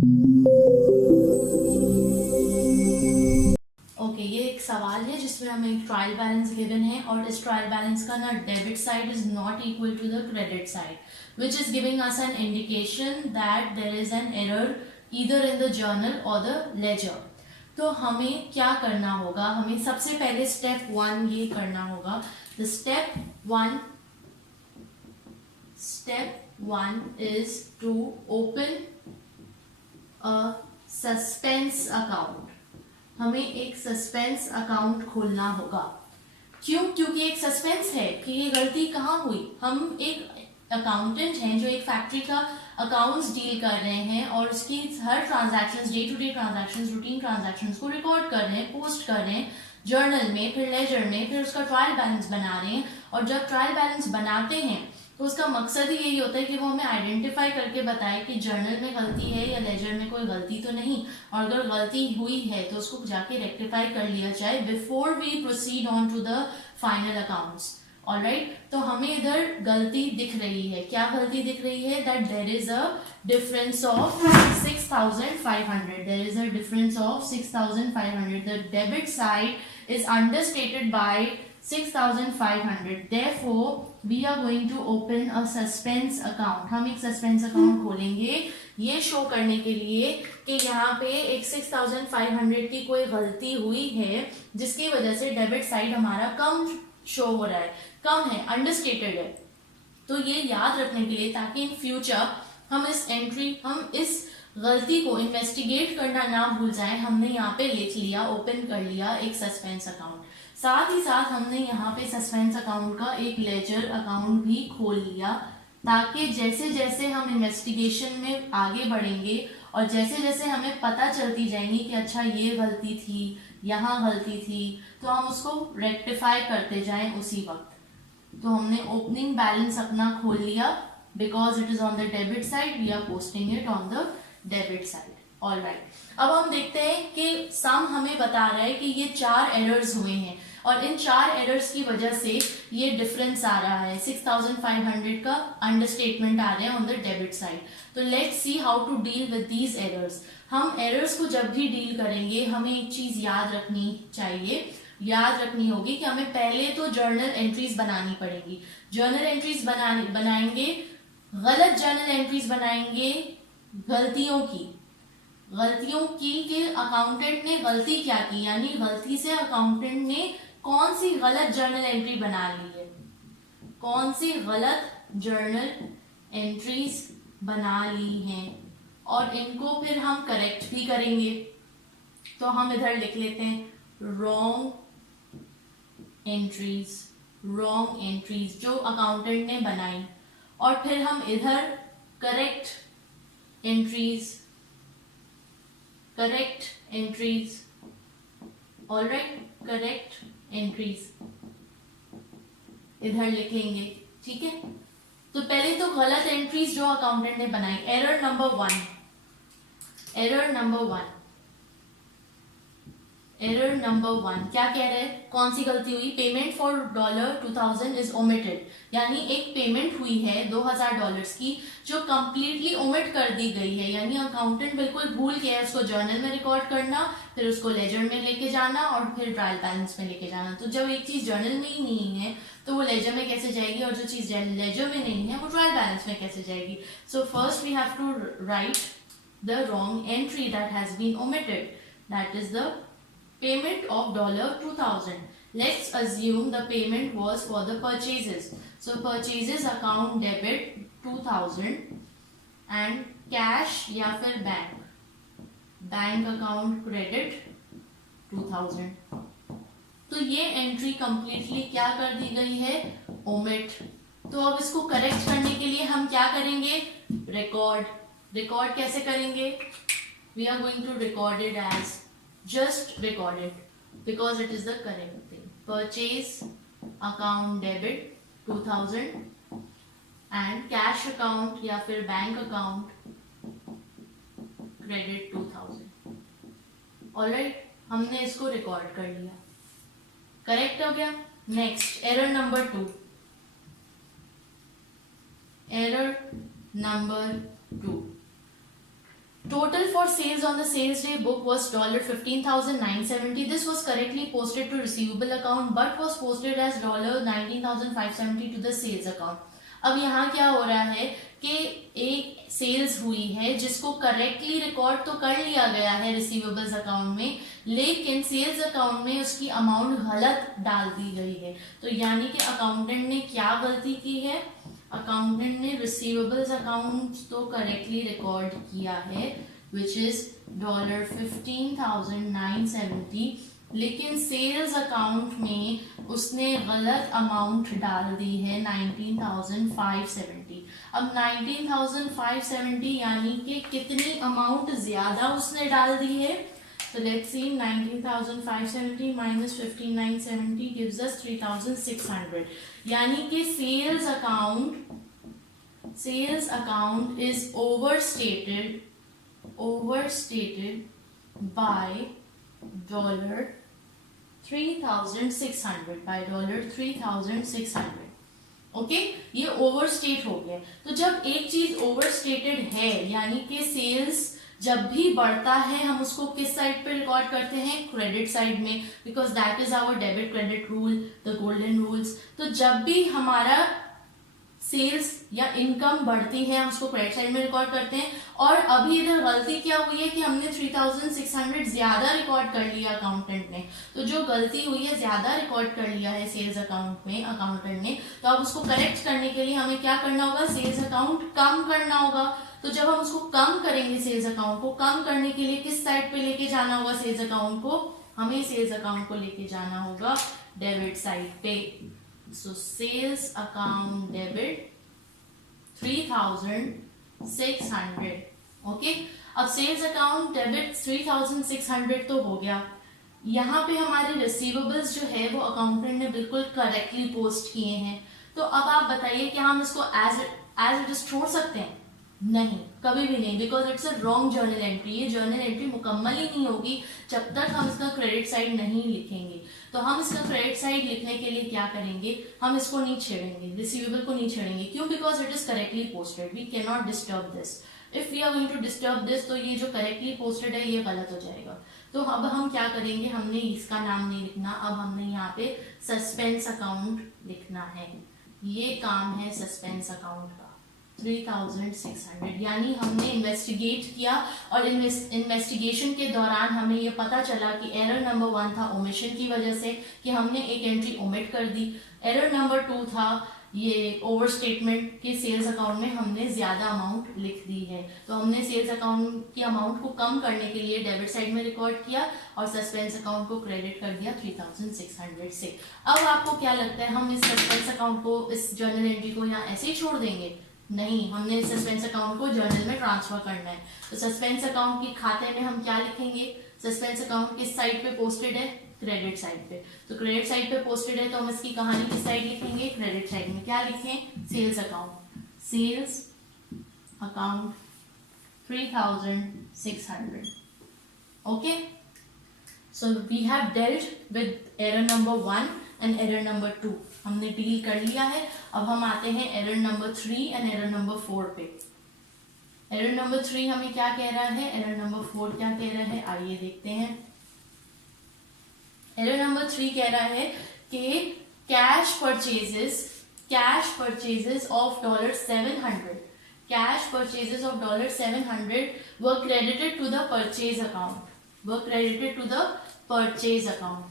Okay, ये एक सवाल है जिसमें हमें एक ट्रायल बैलेंस गिवन है और इस ट्रायल बैलेंस का ना debit side is not equal to the credit side which is giving us an indication that there is an error either in the journal or the ledger. तो हमें क्या करना होगा, हमें सबसे पहले स्टेप 1 ये करना होगा। The step one is to open a suspense account. हमें एक सस्पेंस अकाउंट खोलना होगा। क्यों? क्योंकि एक सस्पेंस है कि ये गलती कहाँ हुई। हम एक अकाउंटेंट हैं जो एक फैक्ट्री का अकाउंट्स डील कर रहे हैं और उसकी हर transactions, day to day transactions, routine transactions को रिकॉर्ड कर रहे हैं, पोस्ट कर रहे हैं जर्नल में, फिर लेजर में, फिर उसका ट्रायल बैलेंस बना रहे हैं। और जब ट्रायल बैलेंस बनाते हैं तो उसका मकसद ही यही होता है कि वो हमें आइडेंटिफाई करके बताए कि जर्नल में गलती है या लेजर में कोई गलती तो नहीं, और अगर गलती हुई है तो उसको जाके रेक्टिफाई कर लिया जाए before we proceed on to the final accounts. Alright, तो हमें इधर गलती दिख रही है। क्या गलती दिख रही है? That there is a difference of 6500। There is a difference of 6500। The debit side is understated by 6500। Therefore, we are going to open a suspense account. हम एक suspense account खोलेंगे ये शो करने के लिए कि यहाँ पे एक 6500 की कोई गलती हुई है जिसकी वजह से डेबिट साइड हमारा कम शो हो रहा है, कम है, अंडरस्टेटेड है। तो ये याद रखने के लिए ताकि इन फ्यूचर हम इस गलती को इन्वेस्टिगेट करना ना भूल जाए, हमने यहाँ पे लिख लिया, ओपन कर लिया एक सस्पेंस अकाउंट। साथ ही साथ हमने यहाँ पे सस्पेंस अकाउंट का एक लेजर अकाउंट भी खोल लिया ताकि जैसे जैसे हम इन्वेस्टिगेशन में आगे बढ़ेंगे और जैसे जैसे हमें पता चलती जाएंगी कि अच्छा ये गलती थी, यहाँ गलती थी, तो हम उसको रेक्टिफाई करते जाएं उसी वक्त। तो हमने ओपनिंग बैलेंस अपना खोल लिया because it is on the debit side, we are posting it on the debit side. Alright, अब हम देखते हैं कि सम हमें बता रहा है कि ये 4 एरर्स हुए हैं और इन 4 एरर्स की वजह से ये डिफरेंस आ रहा है। 6500 का अंडरस्टेटमेंट आ रहा है ऑन द डेबिट साइड। तो let's see how to deal with these errors. हम एरर्स को जब भी डील करेंगे हमें एक चीज याद रखनी होगी कि हमें पहले तो जर्नल एंट्रीज बनानी पड़ेगी। जर्नल एंट्रीज बनाएंगे, गलत जर्नल एंट्रीज बनाएंगे गलतियों की कि अकाउंटेंट ने गलती क्या की, यानी गलती से अकाउंटेंट ने कौन सी गलत जर्नल एंट्री बना ली है, कौन सी गलत जर्नल एंट्रीज बना ली हैं, और इनको फिर हम करेक्ट भी करेंगे। तो हम इधर लिख लेते हैं रॉन्ग एंट्रीज जो अकाउंटेंट ने बनाई, और फिर हम इधर correct entries, alright, correct entries इधर लिखेंगे। ठीक है, तो पहले तो गलत एंट्रीज जो अकाउंटेंट ने बनाई। एरर नंबर वन क्या कह रहे हैं, कौन सी गलती हुई? पेमेंट फॉर $2000 इज ओमिटेड, यानी एक पेमेंट हुई है $2000 की जो कंप्लीटली ओमिट कर दी गई है, यानी अकाउंटेंट बिल्कुल भूल गया है उसको जर्नल में रिकॉर्ड करना, फिर उसको लेजर में लेके जाना और फिर ट्रायल बैलेंस में लेके जाना। तो जब एक चीज जर्नल में ही नहीं है तो वो लेजर में कैसे जाएगी, और जो चीज लेजर में नहीं है वो ट्रायल बैलेंस में कैसे जाएगी? So first we have to write the wrong entry that has been omitted, that is the payment of $2000. Let's assume the payment was for the purchases. So purchases account debit 2000 and cash या फिर bank account credit 2000। तो ये entry completely क्या कर दी गई है? Omit. तो अब इसको करेक्ट करने के लिए हम क्या करेंगे? रिकॉर्ड कैसे करेंगे? We are going to record it as just record it because it is the correct thing. Purchase account debit 2000 and cash account या फिर बैंक अकाउंट क्रेडिट 2000। ऑलराइट, हमने इसको रिकॉर्ड कर लिया, करेक्ट हो गया। Next error number 2। total for sales on the sales day book was $15,970. This was correctly posted to receivable account but was posted as $19,570 to the sales account. अब यहाँ क्या हो रहा है कि एक सेल्स हुई है जिसको करेक्टली रिकॉर्ड तो कर लिया गया है रिसीवेबल्स अकाउंट में, लेकिन सेल्स अकाउंट में उसकी अमाउंट गलत डाल दी गई है। तो यानी कि अकाउंटेंट ने क्या गलती की है, अकाउंटेंट ने रिसीवेबल्स अकाउंट तो करेक्टली रिकॉर्ड किया है विच इज $15,970, लेकिन सेल्स अकाउंट में उसने गलत अमाउंट डाल दी है 19,570। अब 19,570 यानी कि कितनी अमाउंट ज्यादा उसने डाल दी है, तो let's see 19,570 minus 15,970 gives us 3,600, यानी कि sales account is overstated by $3,600 by $3,600। Okay, ये ओवरस्टेट हो गया। तो जब एक चीज ओवरस्टेटेड है यानी कि सेल्स जब भी बढ़ता है हम उसको किस साइड पे रिकॉर्ड करते हैं, क्रेडिट साइड में, because that is our debit credit rule, the golden rules. तो जब भी हमारा सेल्स या इनकम बढ़ती है हम उसको क्रेडिट साइड में रिकॉर्ड करते हैं। और अभी इधर गलती क्या हुई है कि हमने 3,600 ज्यादा रिकॉर्ड कर लिया अकाउंटेंट ने। तो जो गलती हुई है, ज्यादा रिकॉर्ड कर लिया है सेल्स अकाउंट में अकाउंटेंट ने, तो अब उसको करेक्ट करने के लिए हमें क्या करना होगा, सेल्स अकाउंट कम करना होगा। तो जब हम उसको कम करेंगे, सेल्स अकाउंट को कम करने के लिए किस साइड पे लेके जाना होगा सेल्स अकाउंट को, हमें सेल्स अकाउंट को लेके जाना होगा डेबिट साइड पे। So sales account debit 3,600। Okay, अब सेल्स अकाउंट डेबिट 3,600 तो हो गया। यहाँ पे हमारे रिसीवेबल्स जो है वो अकाउंटेंट ने बिल्कुल करेक्टली पोस्ट किए हैं। तो अब आप बताइए क्या हम इसको एज इट इज छोड़ सकते हैं? नहीं, कभी भी नहीं, because it's a wrong journal entry. ये जर्नल एंट्री मुकम्मल ही नहीं होगी जब तक हम इसका क्रेडिट साइड नहीं लिखेंगे। तो हम इसका क्रेडिट साइड लिखने के लिए क्या करेंगे, हम इसको नहीं छेड़ेंगे, रिसीवेबल को नहीं छेड़ेंगे। क्यों? Because it is correctly posted, we can not disturb this. If we are going to disturb this, तो ये जो करेक्टली पोस्टेड है ये गलत हो जाएगा। तो अब हम क्या करेंगे, हमने इसका नाम नहीं लिखना, अब हमने यहाँ पे सस्पेंस अकाउंट लिखना है। ये काम है सस्पेंस अकाउंट का। 3,600 यानी हमने इन्वेस्टिगेट किया और इन्वेस्टिगेशन के दौरान हमें ये पता चला कि एरर नंबर 1 था ओमिशन की वजह से कि हमने एक एंट्री ओमिट कर दी। एरर नंबर 2 था ये ओवरस्टेटमेंट के सेल्स अकाउंट में हमने ज्यादा अमाउंट लिख दी है। तो हमने सेल्स अकाउंट की अमाउंट को कम करने के लिए डेबिट साइड में रिकॉर्ड किया और सस्पेंस अकाउंट को क्रेडिट कर दिया 3,600 से। अब आपको क्या लगता है, हम इस सस्पेंस अकाउंट को, इस जर्नल एंट्री को यहाँ ऐसे ही छोड़ देंगे? नहीं, हमने सस्पेंस अकाउंट को जर्नल में ट्रांसफर करना है। तो सस्पेंस अकाउंट के खाते में हम क्या लिखेंगे, सस्पेंस अकाउंट किस साइड पे पोस्टेड है, क्रेडिट साइड पे। तो क्रेडिट साइड पे पोस्टेड है तो हम इसकी कहानी किस साइड लिखेंगे, क्रेडिट साइड में। क्या लिखें, sales account 3,600। Okay, so we have dealt with error number 1 and error number 2, हमने डील कर लिया है। अब हम आते हैं error number 3 and error number 4 पे। एरर नंबर 3 हमें क्या कह रहा है, एरर नंबर 4 क्या कह रहा है, आइए देखते हैं। एरर नंबर 3 कह रहा है कि cash purchases of $700 were credited to the purchase account।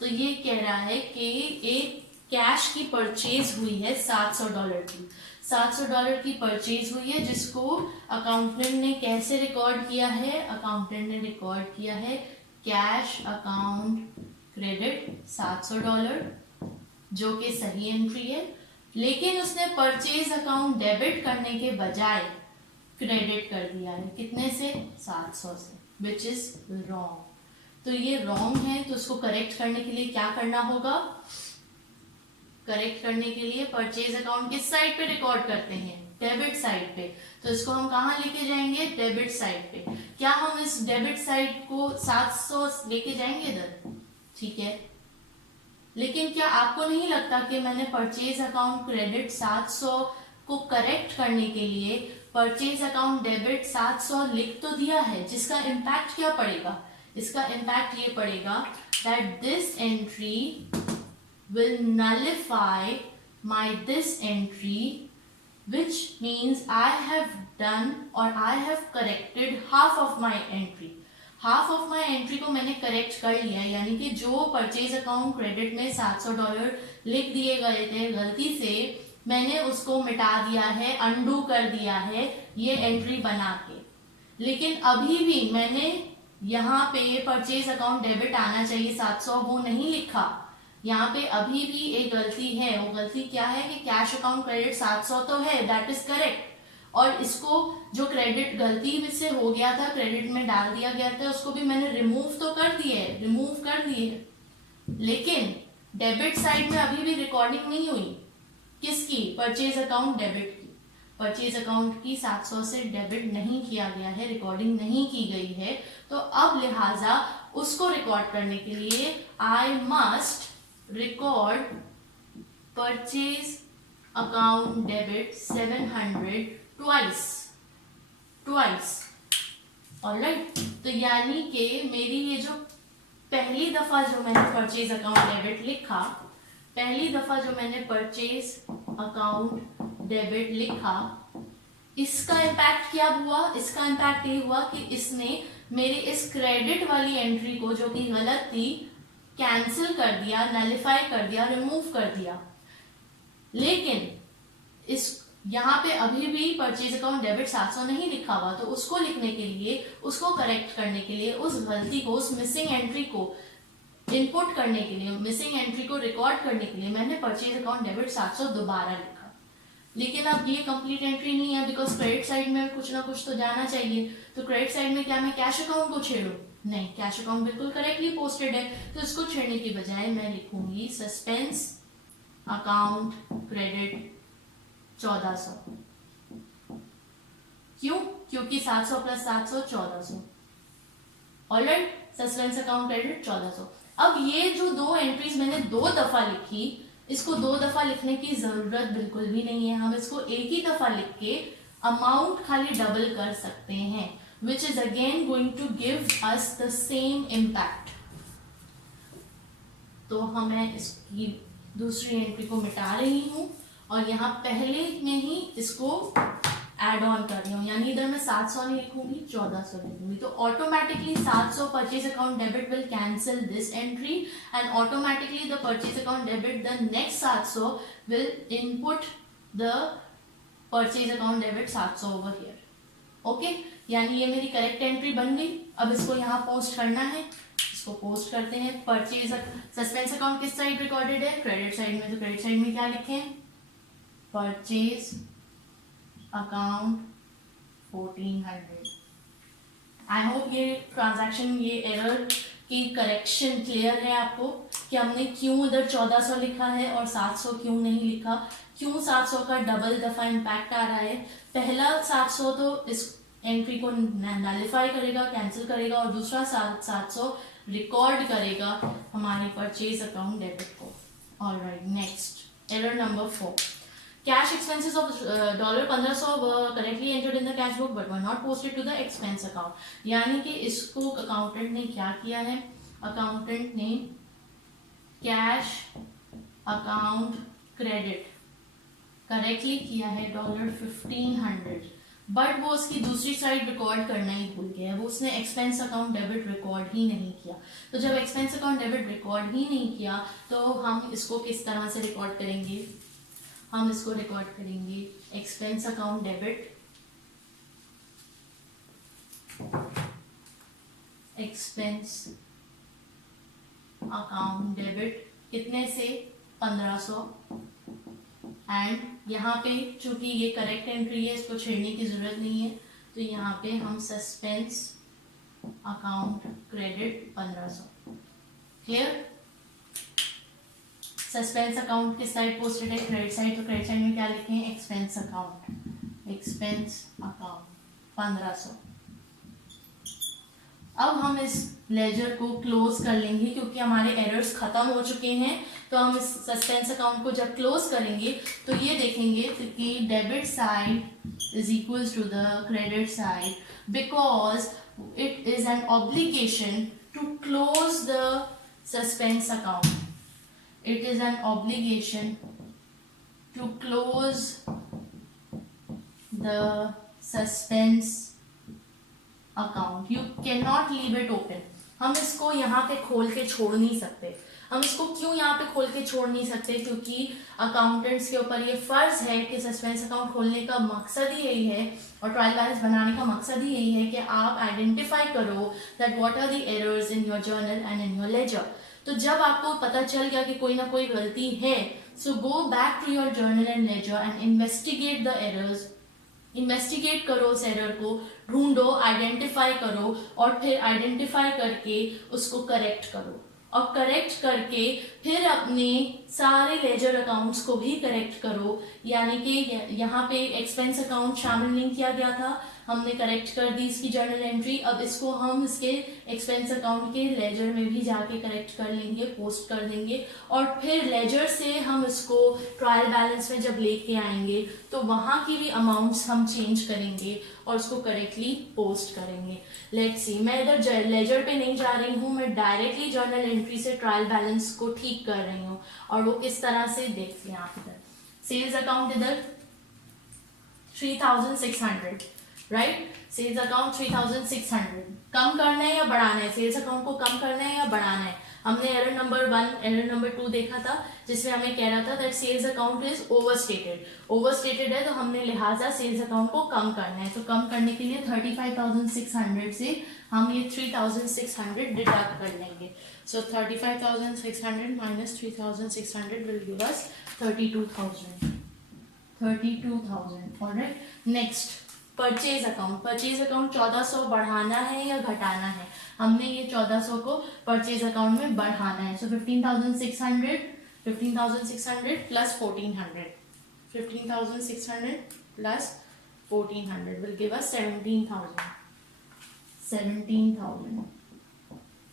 तो ये कह रहा है कि एक कैश की परचेज हुई है $700 की, $700 की परचेज हुई है जिसको अकाउंटेंट ने कैसे रिकॉर्ड किया है, अकाउंटेंट ने रिकॉर्ड किया है कैश अकाउंट क्रेडिट $700, जो कि सही एंट्री है। लेकिन उसने परचेज अकाउंट डेबिट करने के बजाय क्रेडिट कर दिया है, कितने से, 700 से, विच इज रॉन्ग। तो ये रॉन्ग है, तो उसको करेक्ट करने के लिए क्या करना होगा, करेक्ट करने के लिए परचेज अकाउंट किस साइड पे रिकॉर्ड करते हैं, डेबिट साइड पे। तो इसको हम कहाँ लेके जाएंगे, डेबिट साइड पे। क्या हम इस डेबिट साइड को 700 लेके जाएंगे इधर, ठीक है। लेकिन क्या आपको नहीं लगता कि मैंने परचेज अकाउंट क्रेडिट 700 को करेक्ट करने के लिए परचेज अकाउंट डेबिट 700 लिख तो दिया है, जिसका इम्पैक्ट क्या पड़ेगा, इसका इम्पैक्ट ये पड़ेगा that this entry will nullify my this entry, which means I have done or I have corrected half of my entry. Half of my entry को मैंने करेक्ट कर लिया, यानी कि जो परचेज अकाउंट क्रेडिट में $700 लिख दिए गए थे गलती से, मैंने उसको मिटा दिया है, अंडू कर दिया है ये एंट्री बना के। लेकिन अभी भी मैंने यहाँ पे परचेज अकाउंट डेबिट आना चाहिए 700, वो नहीं लिखा। यहाँ पे अभी भी एक गलती है, वो गलती क्या है कि कैश अकाउंट क्रेडिट 700 तो है, दैट इज करेक्ट, और इसको जो क्रेडिट गलती में से हो गया था क्रेडिट में डाल दिया गया था, उसको भी मैंने रिमूव तो कर दिए है, रिमूव कर दिए, लेकिन डेबिट साइड में अभी भी रिकॉर्डिंग नहीं हुई। किसकी? परचेज अकाउंट डेबिट की। परचेज अकाउंट की 700 से डेबिट नहीं किया गया है, रिकॉर्डिंग नहीं की गई है, तो अब लिहाजा उसको रिकॉर्ड करने के लिए I must record purchase account debit 700 twice alright। तो यानी कि मेरी ये जो पहली दफा जो मैंने परचेज अकाउंट डेबिट लिखा, पहली दफा जो मैंने परचेज अकाउंट डेबिट लिखा, इसका इम्पैक्ट क्या हुआ? इसका इम्पैक्ट ये हुआ कि इसने मेरे इस क्रेडिट वाली एंट्री को जो कि गलत थी कैंसिल कर दिया, नलिफाई कर दिया, रिमूव कर दिया। लेकिन इस यहाँ पे अभी भी परचेज अकाउंट डेबिट 700 नहीं लिखा हुआ, तो उसको लिखने के लिए, उसको करेक्ट करने के लिए, उस गलती को, उस मिसिंग एंट्री को इनपुट करने के लिए, मिसिंग एंट्री को रिकॉर्ड करने के लिए मैंने परचेज अकाउंट डेबिट 700 दोबारा लिखा। लेकिन अब ये कंप्लीट एंट्री नहीं है, बिकॉज क्रेडिट साइड में कुछ ना कुछ तो जाना चाहिए। तो क्रेडिट साइड में क्या मैं कैश अकाउंट को छेड़ू? नहीं, कैश अकाउंट बिल्कुल करेक्टली पोस्टेड है, तो इसको छेड़ने की बजाय मैं लिखूंगी सस्पेंस अकाउंट क्रेडिट 1400। क्यों? क्योंकि 700 plus 700 1400। Alright, suspense account credit 1400। अब ये जो दो एंट्रीज मैंने दो दफा लिखी, इसको दो दफा लिखने की जरूरत बिल्कुल भी नहीं है। हम इसको एक ही दफा लिख के अमाउंट खाली डबल कर सकते हैं, which is again going to give us the same impact। तो मैं इसकी दूसरी एंट्री को मिटा रही हूँ और यहाँ पहले में ही इसको एड ऑन कर रही हूँ, यानी इधर मैं 700 नहीं लिखूंगी, 1400 लिखूंगी। तो automatically 700 purchase account debit will cancel this entry and automatically the purchase account debit the next 700 will input the purchase account debit 700 over here. Okay, यानी ये मेरी करेक्ट एंट्री बन गई। अब इसको यहाँ पोस्ट करना है, इसको पोस्ट करते हैं। परचेज सस्पेंस अकाउंट किस साइड रिकॉर्डेड है? क्रेडिट साइड में। तो क्रेडिट साइड में क्या लिखें? Purchase account 1400। आई होप ये ट्रांजैक्शन, ये एरर की करेक्शन क्लियर है आपको कि हमने क्यों इधर 1400 लिखा है और 700 क्यों नहीं लिखा, क्यों 700 का डबल दफा इम्पैक्ट आ रहा है। पहला 700 तो इस एंट्री को नलिफाई करेगा, कैंसिल करेगा, और दूसरा 700 रिकॉर्ड करेगा हमारे परचेज अकाउंट डेबिट को। Alright, next error number 4, cash expenses of $1500 correctly entered in the cash book but were not posted to the expense account. यानी कि इसको अकाउंटेंट ने क्या किया है? अकाउंटेंट ने कैश अकाउंट क्रेडिट करेक्टली किया है $1500, बट वो उसकी दूसरी साइड रिकॉर्ड करना ही भूल गया है, वो उसने एक्सपेंस अकाउंट डेबिट रिकॉर्ड ही नहीं किया। तो जब एक्सपेंस अकाउंट डेबिट रिकॉर्ड ही नहीं किया तो हम इसको किस तरह से रिकॉर्ड करेंगे? हम इसको रिकॉर्ड करेंगे expense account debit, expense account debit कितने से? 1500। एंड यहाँ पे चूंकि ये करेक्ट एंट्री है, इसको छेड़ने की जरूरत नहीं है, तो यहाँ पे हम suspense account credit 1500। Clear? Suspense account किस साइड पोस्टेड है? Credit side. तो क्रेडिट साइड में क्या लिखें? Expense account, expense account 1500। अब हम इस लेजर को क्लोज कर लेंगे क्योंकि हमारे एरर्स खत्म हो चुके हैं। तो हम इस सस्पेंस अकाउंट को जब क्लोज करेंगे तो ये देखेंगे कि debit side is equals to the credit side because it is an obligation to close the suspense account. It is an obligation to close the suspense account. You cannot leave it open. हम इसको यहाँ पे खोल के छोड़ नहीं सकते। हम इसको क्यों यहाँ पे खोल के छोड़ नहीं सकते? क्योंकि अकाउंटेंट्स के ऊपर ये फर्ज है कि सस्पेंस अकाउंट खोलने का मकसद ही यही है और ट्रायल बैलेंस बनाने का मकसद ही यही है कि आप आइडेंटिफाई करो that what are the errors in your journal and in your ledger. तो जब आपको पता चल गया कि कोई ना कोई गलती है, so go back to your journal and ledger and investigate the errors. Investigate करो उस एरर को, ढूंढो, आइडेंटिफाई करो और फिर आइडेंटिफाई करके उसको करेक्ट करो और करेक्ट करके फिर अपने सारे लेजर अकाउंट्स को भी करेक्ट करो। यानी कि यहाँ पे एक्सपेंस अकाउंट शामिल नहीं किया गया था, हमने करेक्ट कर दी इसकी जर्नल एंट्री। अब इसको हम इसके एक्सपेंस अकाउंट के लेजर में भी जाके करेक्ट कर लेंगे, पोस्ट कर देंगे और फिर लेजर से हम इसको ट्रायल बैलेंस में जब लेके आएंगे तो वहाँ की भी अमाउंट्स हम चेंज करेंगे और उसको करेक्टली पोस्ट करेंगे। लेट्स सी, मैं इधर लेजर पे नहीं जा रही हूँ, मैं डायरेक्टली जर्नल एंट्री से ट्रायल बैलेंस को ठीक कर रही हूँ और वो किस तरह से देख लें आप। इधर सेल्स अकाउंट इधर 3600, राइट। सेल्स अकाउंट 3600 कम करना है या बढ़ाना है? सेल्स अकाउंट को कम करना है या बढ़ाना है? हमने एरर नंबर 1 एरर नंबर 2 देखा था जिसमें हमें कह रहा था that sales account is overstated है, तो हमने लिहाजा सेल्स अकाउंट को कम करना है। तो कम करने के लिए 35,600 से हम ये 3,600 डिडक्ट कर लेंगे। सो 35,600 minus 3,600 will give us 32,000। Alright, next purchase account. Purchase account 1400 बढ़ाना है या घटाना है? हमने ये 1400 को परचेज अकाउंट में बढ़ाना है। सो 15,600 plus 1400, 15,600 plus 1400 will give us 17,000।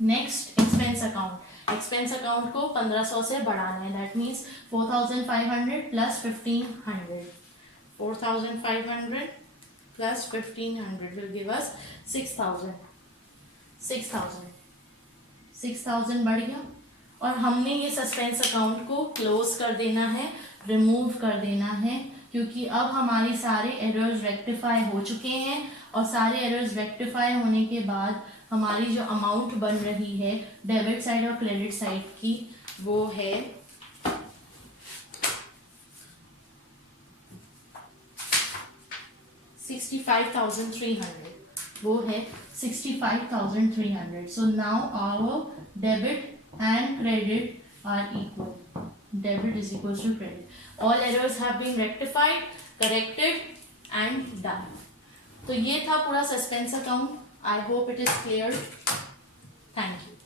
Next expense account. Expense account को 1500 से बढ़ाना है, that means 4,500 plus 1,500, 4,500 plus 1,500 will give us 6,000 बढ़ गया और हमने ये सस्पेंस अकाउंट को क्लोज कर देना है, रिमूव कर देना है क्योंकि अब हमारे सारे एरर्स रेक्टिफाई हो चुके हैं और सारे एरर्स रेक्टिफाई होने के बाद हमारी जो अमाउंट बन रही है डेबिट साइड और क्रेडिट साइड की वो है 65,300, वो है 65,300। So now our debit and credit are equal, debit is equal to credit, all errors have been rectified, corrected and done. तो ये था पूरा suspense account. I hope it is clear. Thank you.